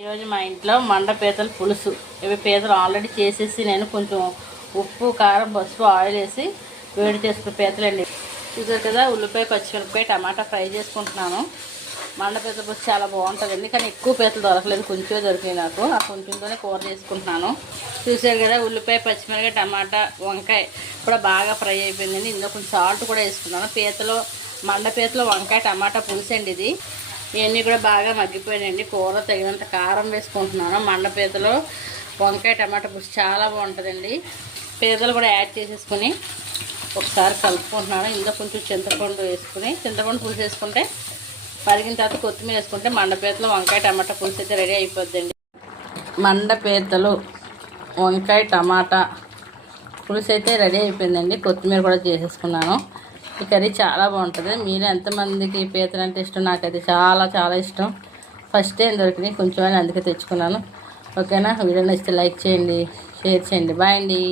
ఈరోజు మా ఇంట్లో మండ పీతల పులుసు. ఇవి పీతలు ఆల్రెడీ చేసేసి నేను కొంచెం ఉప్పు కారం పసుపు ఆయిల్ వేసి వేడి చేసుకున్న పీతలండి. చూసారు కదా ఉల్లిపాయ పచ్చిమిరపకాయ టమాటా ఫ్రై చేసుకుంటున్నాను. మండ పీతల పులుసు చాలా బాగుంటుందండి కానీ ఎక్కువ పీతలు దొరకలేదు కొంచెమే దొరికాయి నాకు. ఆ కొంచెంతోనే కూర చేసుకుంటున్నాను. చూసారు కదా ఉల్లిపాయ పచ్చిమిరపకాయ టమాటా వంకాయ కూడా బాగా ఫ్రై అయిపోయిందండి. ఇందులో కొంచెం సాల్ట్ కూడా వేసుకున్నాను. పీతలో మండ పీతలో వంకాయ టమాటా పులుసు అండి ఇది. ఇవన్నీ కూడా బాగా మగ్గిపోయాయండి కూర తగినంత కారం వేసుకుంటున్నాను. మండపీతలు వంకాయ టమాటా పులుసు చాలా బాగుంటుందండి. పీతలు కూడా యాడ్ చేసేసుకుని ఒకసారి కలుపుకుంటున్నాను. ఇంకా కొంచెం చింతపండు వేసుకుని చింతపండు పులుసు వేసుకుంటే మరిగిన తర్వాత కొత్తిమీర వేసుకుంటే మండపీతలు వంకాయ టమాటా పులుసు అయితే రెడీ అయిపోద్దండి. మండపీతలు వంకాయ టమాటా పులుసు అయితే రెడీ అయిపోయిందండి. కొత్తిమీర కూడా చేసేసుకున్నాను. ఈ కర్రీ చాలా బాగుంటుంది. మీరు ఎంతమందికి పీతలు అంటే ఇష్టం? నాకైతే చాలా చాలా ఇష్టం. ఫస్ట్ టైం దొరికినాయి. కొంచెం అందుకే తెచ్చుకున్నాను. ఓకేనా? వీడియో నచ్చితే లైక్ చేయండి షేర్ చేయండి. బాయ్ అండి.